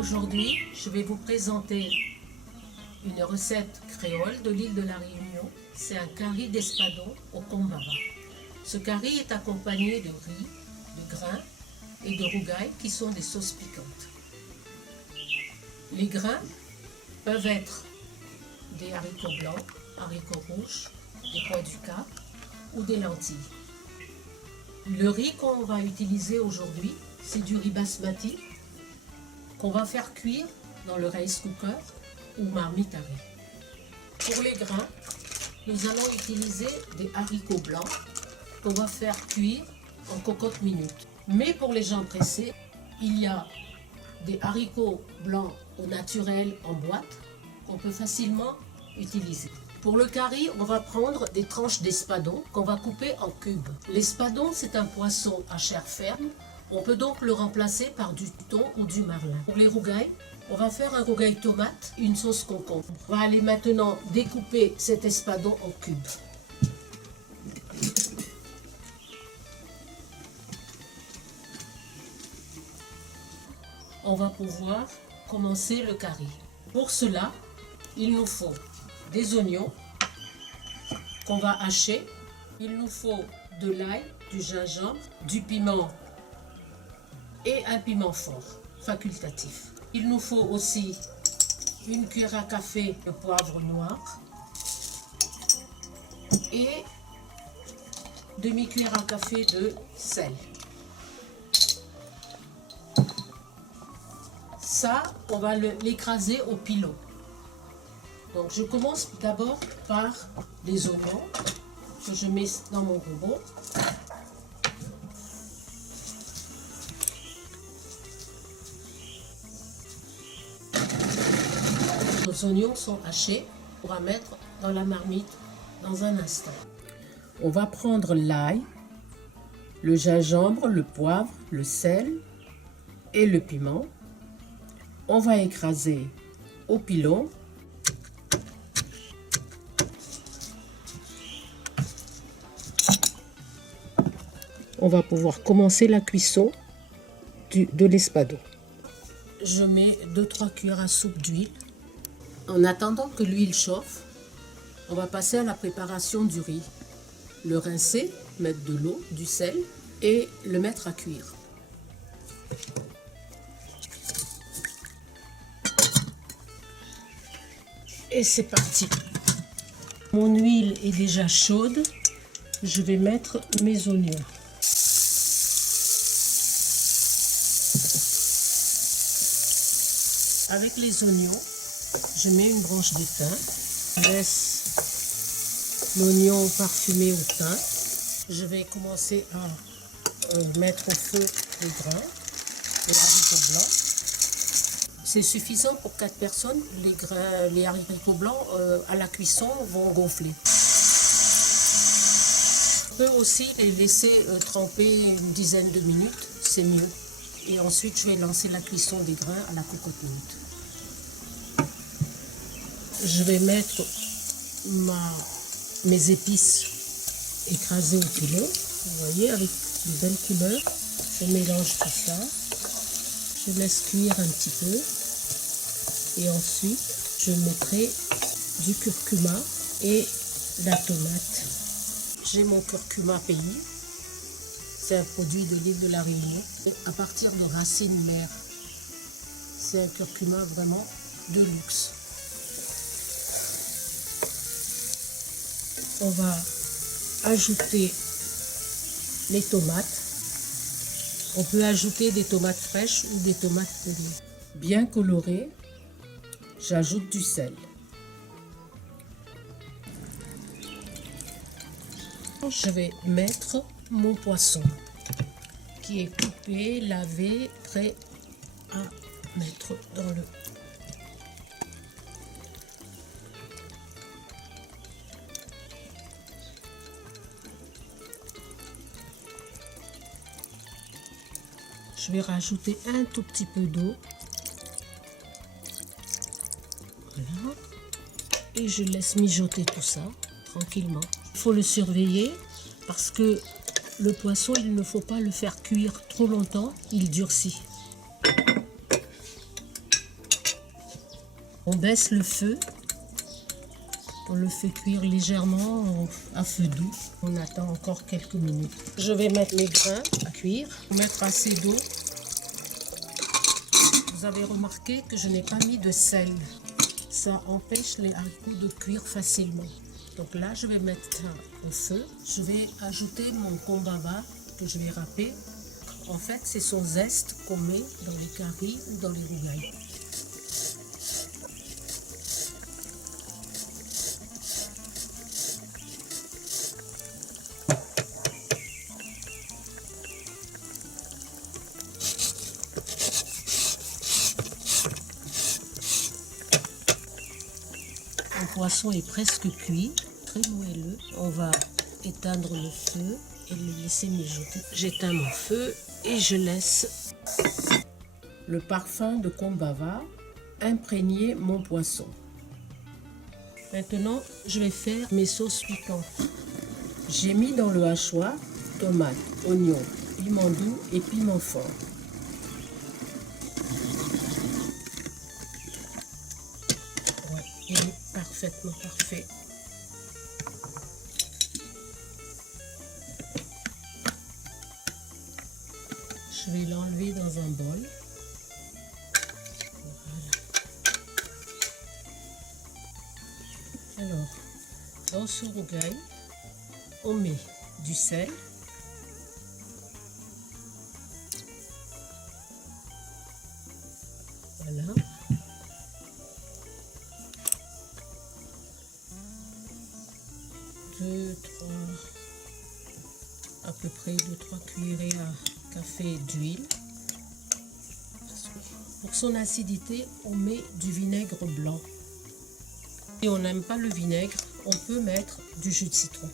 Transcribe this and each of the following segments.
Aujourd'hui, je vais vous présenter une recette créole de l'île de la Réunion. C'est un curry d'espadon au kombava. Ce curry est accompagné de riz, de grains et de rougail qui sont des sauces piquantes. Les grains peuvent être des haricots blancs, haricots rouges, des pois du Cap ou des lentilles. Le riz qu'on va utiliser aujourd'hui, c'est du riz basmati qu'on va faire cuire dans le rice cooker ou marmite à riz. Pour les grains, nous allons utiliser des haricots blancs qu'on va faire cuire en cocotte minute. Mais pour les gens pressés, il y a des haricots blancs au naturel en boîte qu'on peut facilement utiliser. Pour le curry, on va prendre des tranches d'espadon qu'on va couper en cubes. L'espadon, c'est un poisson à chair ferme. On peut donc le remplacer par du thon ou du marlin. Pour les rougails, on va faire un rougail tomate, une sauce concombre. On va aller maintenant découper cet espadon en cubes. On va pouvoir commencer le curry. Pour cela, il nous faut des oignons qu'on va hacher. Il nous faut de l'ail, du gingembre, du piment et un piment fort, facultatif. Il nous faut aussi une cuillère à café de poivre noir et demi-cuillère à café de sel. Ça, on va l'écraser au pilon. Donc je commence d'abord par les oignons que je mets dans mon rebond. Nos oignons sont hachés, on va mettre dans la marmite dans un instant. On va prendre l'ail, le gingembre, le poivre, le sel et le piment. On va écraser au pilon. On va pouvoir commencer la cuisson de l'espadon. Je mets 2-3 cuillères à soupe d'huile. En attendant que l'huile chauffe, on va passer à la préparation du riz. Le rincer, mettre de l'eau, du sel et le mettre à cuire. Et c'est parti. Mon huile est déjà chaude. Je vais mettre mes oignons. Avec les oignons, je mets une branche de thym. Je laisse l'oignon parfumé au thym. Je vais commencer à mettre au feu les grains, les haricots blancs. C'est suffisant pour 4 personnes. Les haricots blancs à la cuisson vont gonfler. On peut aussi les laisser tremper une dizaine de minutes, c'est mieux. Et ensuite, je vais lancer la cuisson des grains à la cocotte minute. Je vais mettre mes épices écrasées au pilon. Vous voyez, avec une belle couleur. Je mélange tout ça. Je laisse cuire un petit peu. Et ensuite, je mettrai du curcuma et la tomate. J'ai mon curcuma pays. C'est un produit de l'île de la Réunion. À partir de racines mères. C'est un curcuma vraiment de luxe. On va ajouter les tomates. On peut ajouter des tomates fraîches ou des tomates pelées. Bien colorées, j'ajoute du sel. Je vais mettre mon poisson qui est coupé, lavé, prêt à mettre dans le... Je vais rajouter un tout petit peu d'eau. Voilà. Et je laisse mijoter tout ça tranquillement. Il faut le surveiller parce que le poisson, il ne faut pas le faire cuire trop longtemps, il durcit. On baisse le feu. On le fait cuire légèrement à feu doux. On attend encore quelques minutes. Je vais mettre mes grains à cuire. Mettre assez d'eau. Vous avez remarqué que je n'ai pas mis de sel. Ça empêche les haricots de cuire facilement. Donc là, je vais mettre ça au feu. Je vais ajouter mon kombava que je vais râper. En fait, c'est son zeste qu'on met dans les caris ou dans les rougailles. Le poisson est presque cuit, très moelleux. On va éteindre le feu et le laisser mijoter. J'éteins mon feu et je laisse le parfum de kombava imprégner mon poisson. Maintenant, je vais faire mes sauces piquantes. J'ai mis dans le hachoir tomates, oignons, piment doux et piment fort. Ouais, il est parfaitement parfait. Je vais l'enlever dans un bol. Voilà. Alors, dans ce rougail, on met du sel. Voilà. À peu près 2-3 cuillerées à café d'huile. Pour son acidité, on met du vinaigre blanc. Si on n'aime pas le vinaigre, on peut mettre du jus de citron.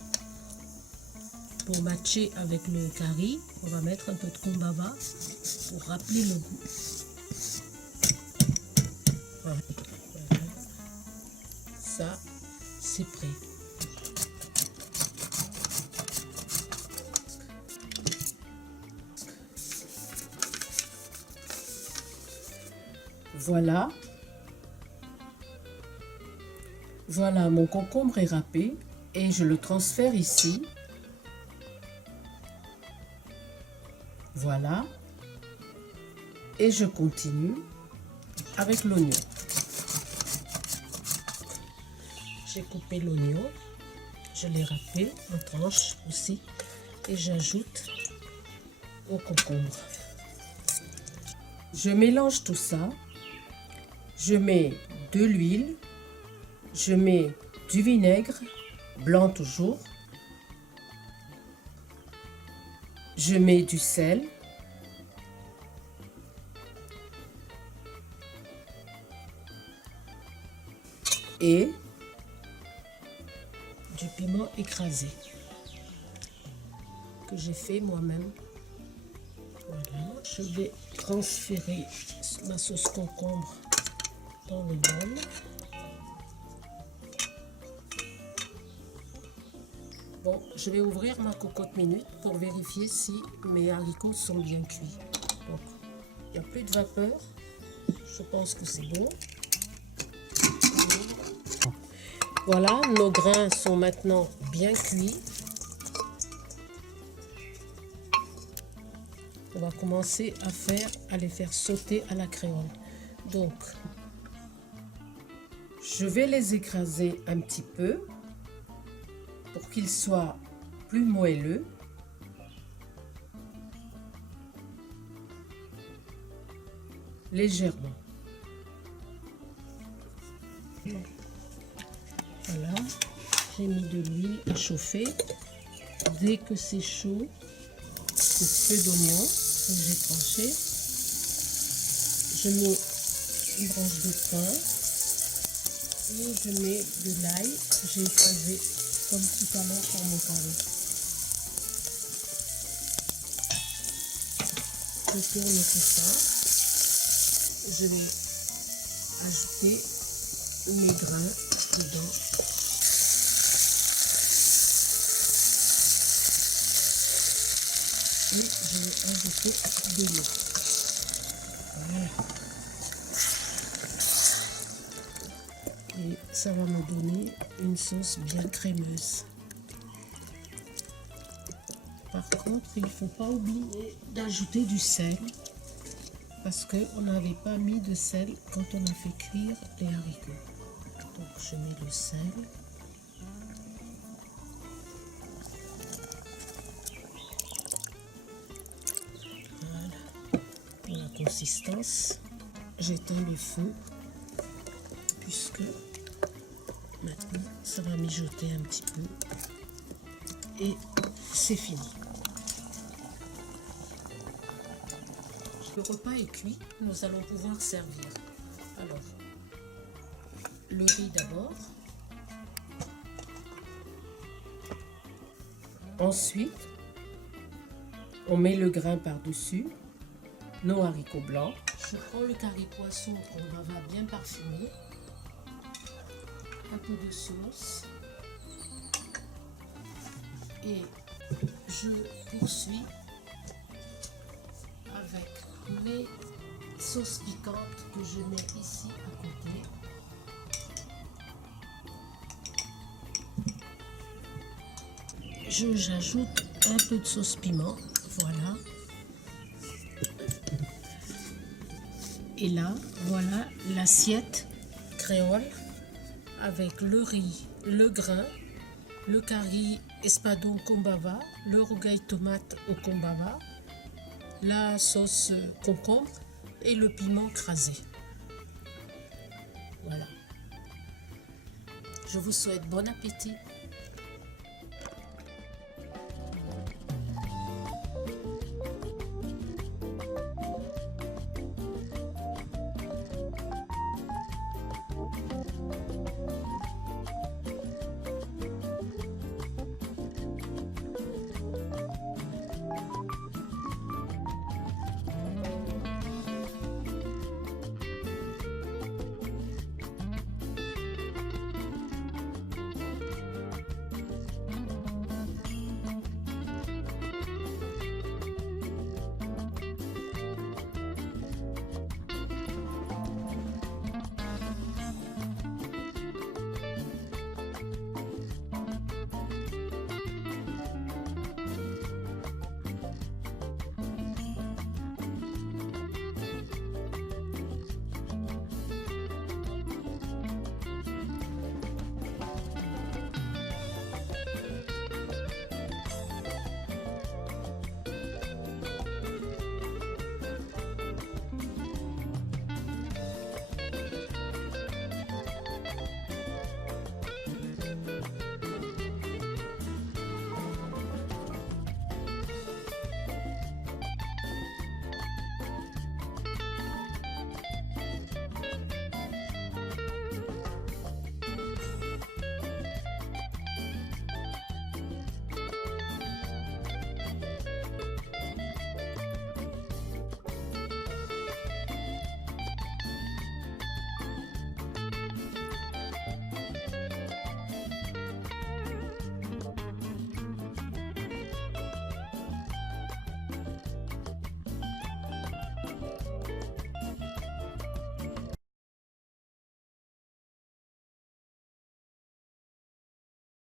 Pour matcher avec le curry, on va mettre un peu de kombava pour rappeler le goût. Voilà. Ça, c'est prêt. Voilà. Voilà, mon concombre est râpé et je le transfère ici. Voilà. Et je continue avec l'oignon. J'ai coupé l'oignon, je l'ai râpé en tranches aussi et j'ajoute au concombre. Je mélange tout ça. Je mets de l'huile, je mets du vinaigre, blanc toujours, je mets du sel, et du piment écrasé que j'ai fait moi-même. Voilà, je vais transférer ma sauce concombre dans le bol. Bon, je vais ouvrir ma cocotte minute pour vérifier si mes haricots sont bien cuits. Donc, il n'y a plus de vapeur. Je pense que c'est bon. Voilà, nos grains sont maintenant bien cuits. On va commencer à les faire sauter à la créole. Donc, je vais les écraser un petit peu pour qu'ils soient plus moelleux. Légèrement. Voilà, j'ai mis de l'huile à chauffer. Dès que c'est chaud, un peu d'oignon que j'ai tranché. Je mets une branche de thym et je mets de l'ail que j'ai écrasé comme tout à l'heure pour mon curry. Je tourne tout ça. Je vais ajouter mes grains dedans. Et je vais ajouter de l'eau. Voilà. ça va me donner une sauce bien crémeuse. Par contre, il ne faut pas oublier d'ajouter du sel parce qu'on n'avait pas mis de sel quand on a fait cuire les haricots. Donc je mets le sel. Voilà, pour la consistance. J'éteins le feu puisque maintenant ça va mijoter un petit peu et c'est fini. Le repas est cuit, nous allons pouvoir servir. Alors, le riz d'abord. Ensuite, on met le grain par-dessus, nos haricots blancs. Je prends le curry poisson qu'on va bien parfumer. Un peu de sauce. Et je poursuis avec mes sauces piquantes que je mets ici à côté. J'ajoute un peu de sauce piment, voilà. Et là, voilà l'assiette créole avec le riz, le grain, le curry espadon kombava, le rougail tomate au kombava, la sauce concombre et le piment crasé. Voilà. Je vous souhaite bon appétit.